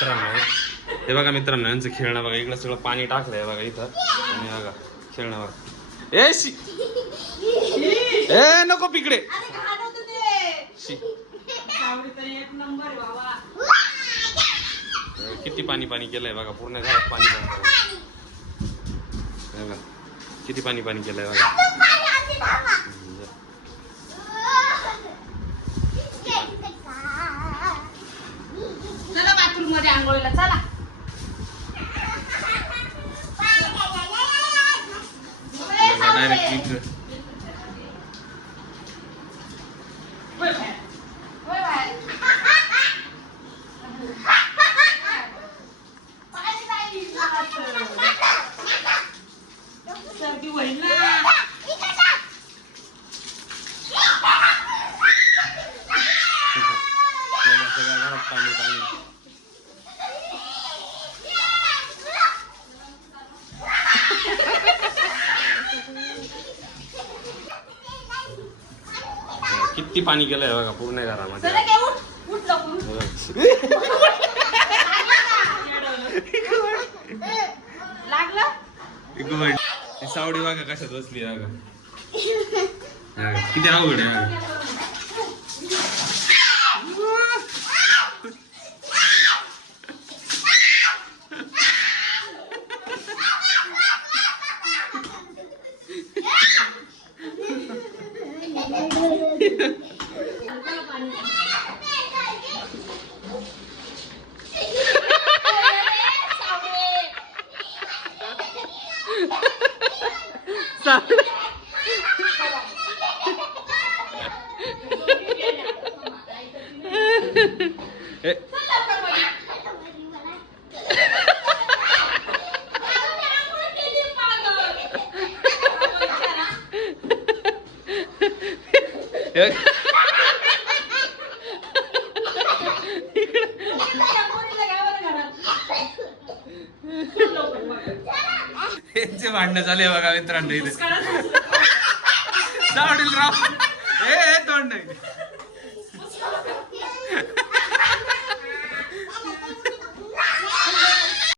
मित्रांनो. हे बघा मित्रांनो, यांचं खेळणं बघा. इकडं सगळं पाणी टाकलंय बघा इथं. आणि बघा खेळणं बघा. ए नको पिकडे. किती पाणी पाणी केलंय बघा. पूर्ण घरात पाणी बघा. किती पाणी पाणी केलंय बघा. चला बाथरूम मध्ये आंघोळीला चला. डायरेक्ट सर्दी होईल ना. पाणी पाणी. किती पाणी केलंय बघा पूर्ण घरामध्ये. लागलं सावडी बघा कशात बसली बघा. किती अवघड आहे. यांचे भांडणं झाले बघा मित्रांनो इथे. सावडील राव. हे तोंड नाही.